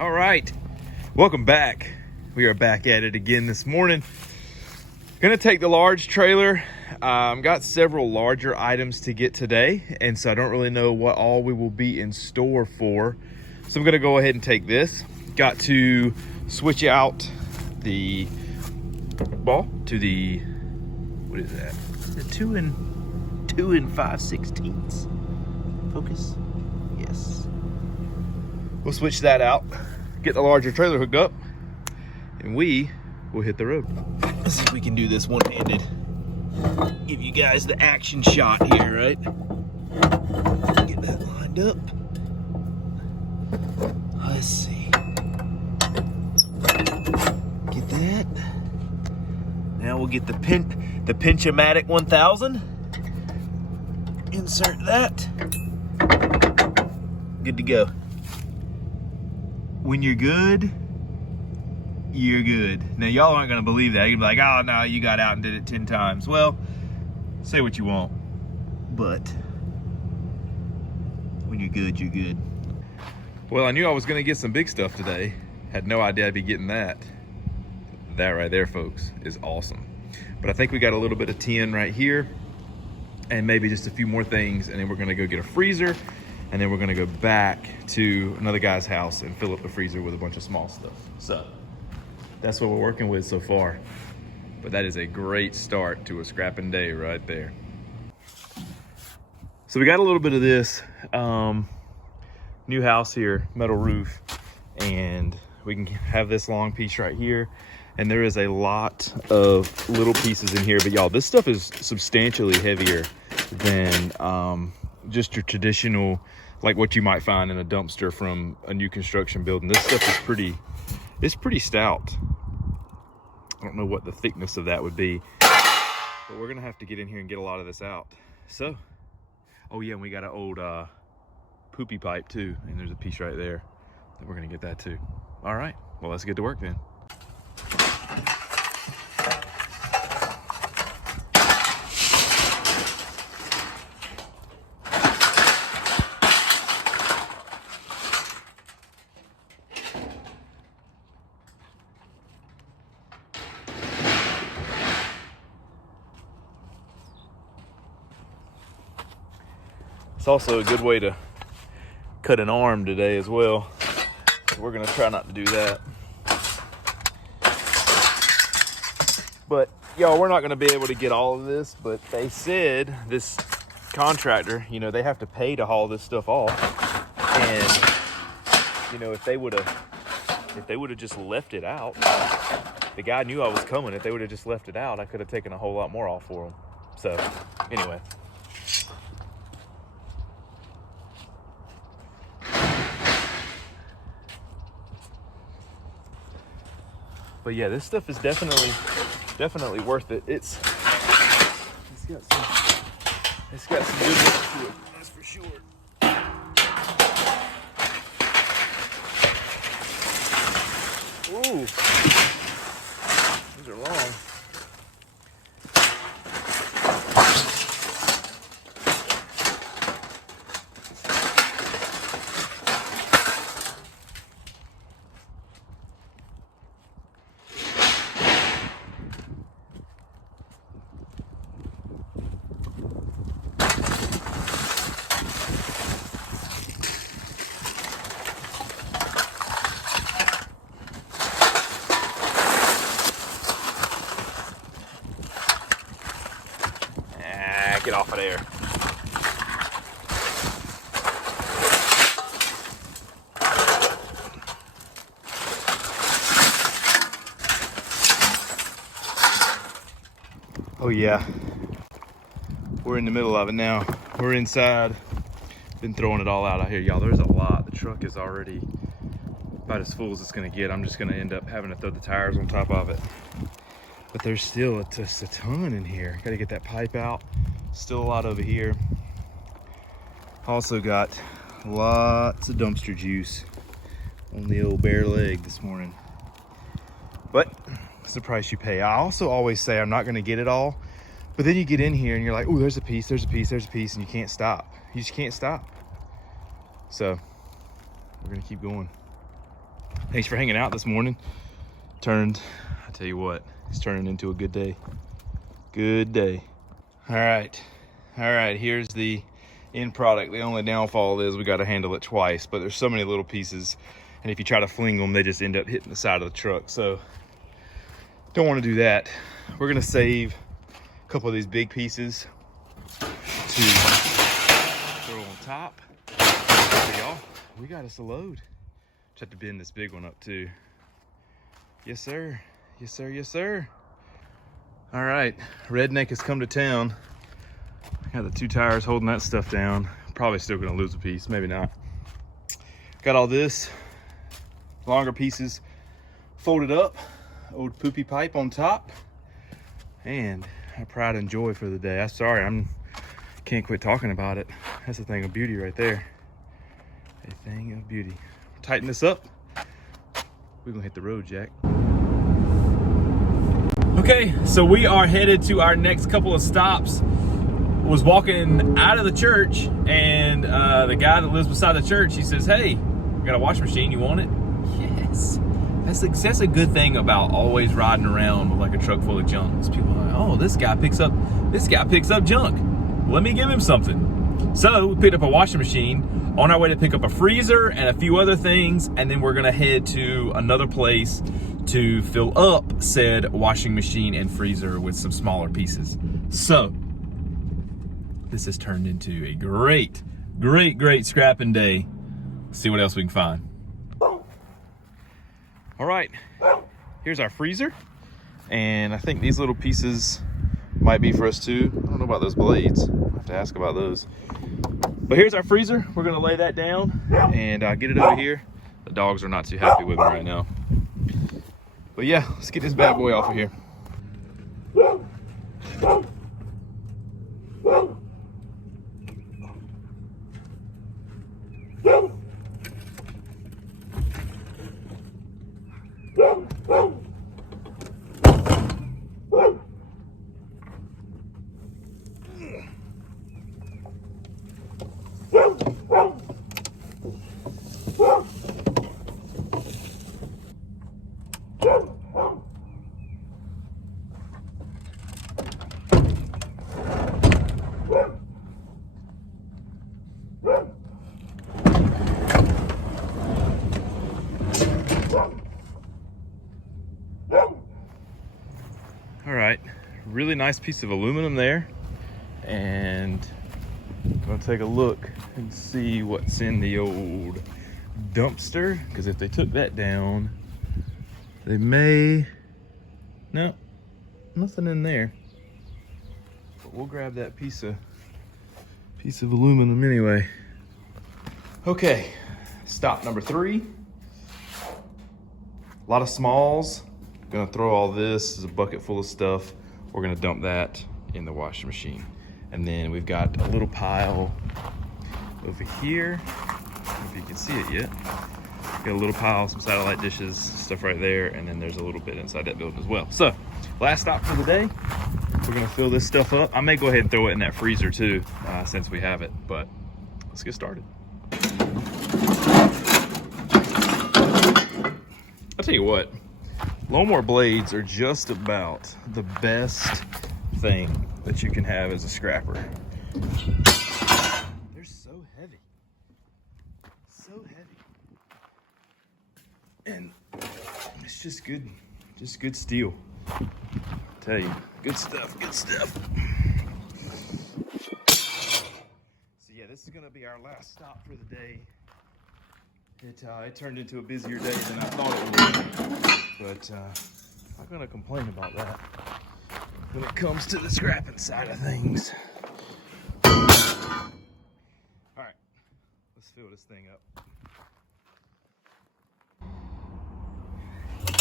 All right, welcome back. We are back at it again this morning. Gonna take the large trailer. Got several larger items to get today, and so I don't really know what all we will be in store for. So I'm gonna go ahead and take this. Got to switch out the ball to the, what is that? The 2 5/16. Focus, yes. We'll switch that out, get the larger trailer hooked up, and we will hit the road. Let's see if we can do this one-handed. Give you guys the action shot here, right? Get that lined up. Let's see. Get that. Now we'll get the Pinch-O-Matic 1000. Insert that. Good to go. When you're good, you're good. Now, y'all aren't gonna believe that. You're gonna be like, oh no, you got out and did it 10 times. Well, say what you want, but when you're good, you're good. Well, I knew I was gonna get some big stuff today. Had no idea I'd be getting that. That right there, folks, is awesome. But I think we got a little bit of tin right here and maybe just a few more things, and then we're gonna go get a freezer, and then we're gonna go back to another guy's house and fill up the freezer with a bunch of small stuff. So that's what we're working with so far. But that is a great start to a scrapping day right there. So we got a little bit of this new house here, metal roof, and we can have this long piece right here. And there is a lot of little pieces in here, but y'all, this stuff is substantially heavier than just your traditional, like what you might find in a dumpster from a new construction building. This stuff is pretty stout. I don't know what the thickness of that would be, but we're gonna have to get in here and get a lot of this out. So, oh yeah, and we got an old poopy pipe too, and there's a piece right there that we're gonna get that too. All right, well, let's get to work then. It's also a good way to cut an arm today as well. So we're gonna try not to do that. But y'all, we're not gonna be able to get all of this, but they said, this contractor, you know, they have to pay to haul this stuff off. And, you know, if they would have just left it out, the guy knew I was coming. If they would have just left it out, I could have taken a whole lot more off for him. So, anyway. But yeah, this stuff is definitely worth it. It's got some goodness to it, that's for sure. Ooh, these are long. Get off of there. Oh yeah, we're in the middle of it now. We're inside. Been throwing it all out here, y'all. There's a lot. The truck is already about as full as it's gonna get. I'm just gonna end up having to throw the tires on top of it. But there's still just a ton in here. Gotta get that pipe out. Still a lot over here. Also got lots of dumpster juice on the old bare leg this morning. But it's the price you pay. I also always say I'm not gonna get it all, but then you get in here and you're like, oh, there's a piece, there's a piece, there's a piece, and you can't stop. You just can't stop. So we're gonna keep going. Thanks for hanging out this morning. I tell you what, it's turning into a good day. Good day. All right, here's the end product. The only downfall is we got to handle it twice, but there's so many little pieces, and if you try to fling them, they just end up hitting the side of the truck. So don't want to do that. We're gonna save a couple of these big pieces to throw on top. So y'all, we got us a load. Just have to bend this big one up too. Yes sir, yes sir, yes sir. All right, Redneck has come to town. Got the 2 tires holding that stuff down. Probably still gonna lose a piece, maybe not. Got all this, longer pieces folded up, old poopy pipe on top, and a pride and joy for the day. I'm sorry, can't quit talking about it. That's a thing of beauty right there. A thing of beauty. Tighten this up. We're gonna hit the road, Jack. Okay, so we are headed to our next couple of stops. Was walking out of the church, and the guy that lives beside the church, he says, "Hey, we got a washing machine, you want it?" Yes. That's a good thing about always riding around with like a truck full of junk. People are like, "Oh, this guy picks up junk. Let me give him something." So we picked up a washing machine, on our way to pick up a freezer and a few other things, and then we're gonna head to another place to fill up said washing machine and freezer with some smaller pieces. So this has turned into a great scrapping day. Let's see what else we can find. All right, here's our freezer, and I think these little pieces might be for us too. I don't know about those blades. I'll have to ask about those. But here's our freezer. We're gonna lay that down and get it over here. The dogs are not too happy with me right now. But yeah, let's get this bad boy off of here. All right, really nice piece of aluminum there, and I'm gonna take a look and see what's in the old dumpster, because if they took that down, they may, no, nothing in there, but we'll grab that piece of aluminum anyway. Okay, stop number 3. A lot of smalls. Gonna throw all this as a bucket full of stuff. We're gonna dump that in the washing machine. And then we've got a little pile over here. I don't know if you can see it yet. Got a little pile, some satellite dishes, stuff right there, and then there's a little bit inside that building as well. So, last stop for the day. We're gonna fill this stuff up. I may go ahead and throw it in that freezer too, since we have it, but let's get started. I'll tell you what, lawnmower blades are just about the best thing that you can have as a scrapper. They're so heavy. So heavy. And it's just good steel. I'll tell you, good stuff. So yeah, this is gonna be our last stop for the day. It turned into a busier day than I thought it would, but I'm not gonna complain about that when it comes to the scrapping side of things. All right, let's fill this thing up.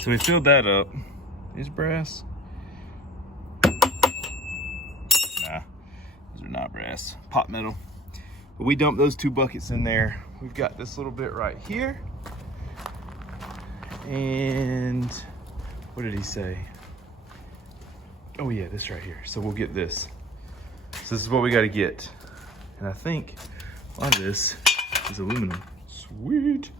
So we filled that up. Is brass? Nah, those are not brass. Pot metal. But we dumped those 2 buckets in there. We've got this little bit right here. And what did he say? Oh yeah, this right here. So we'll get this. So this is what we gotta get. And I think a lot of this is aluminum. Sweet.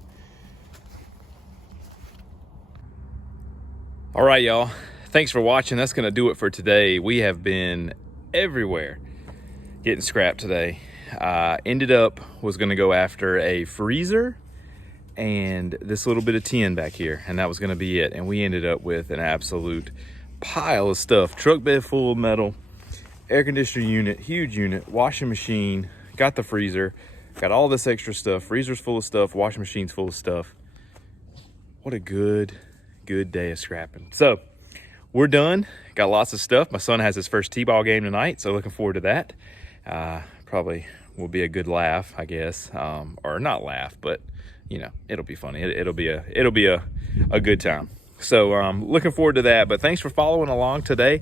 All right, y'all. Thanks for watching. That's going to do it for today. We have been everywhere getting scrap today. Ended up was going to go after a freezer and this little bit of tin back here, and that was going to be it. And we ended up with an absolute pile of stuff. Truck bed full of metal, air conditioner unit, huge unit, washing machine, got the freezer, got all this extra stuff. Freezer's full of stuff, washing machine's full of stuff. What a good day of scrapping. So we're done. Got lots of stuff. My son has his first t-ball game tonight, so looking forward to that. Probably will be a good laugh, I guess, or not laugh, but you know, it'll be funny. It'll be a good time. So looking forward to that. But thanks for following along today.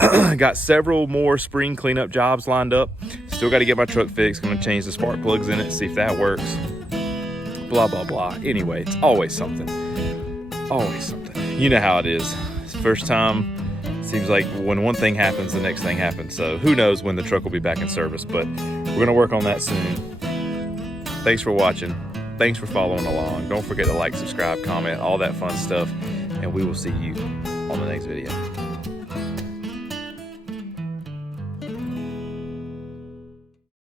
Got several more spring cleanup jobs lined up. Still got to get my truck fixed. Going to change the spark plugs in it, see if that works. Blah blah blah. Anyway, it's always something. Always something. You know how it is. First time, seems like when one thing happens, the next thing happens. So who knows when the truck will be back in service, but we're going to work on that soon. Thanks for watching. Thanks for following along. Don't forget to like, subscribe, comment, all that fun stuff. And we will see you on the next video.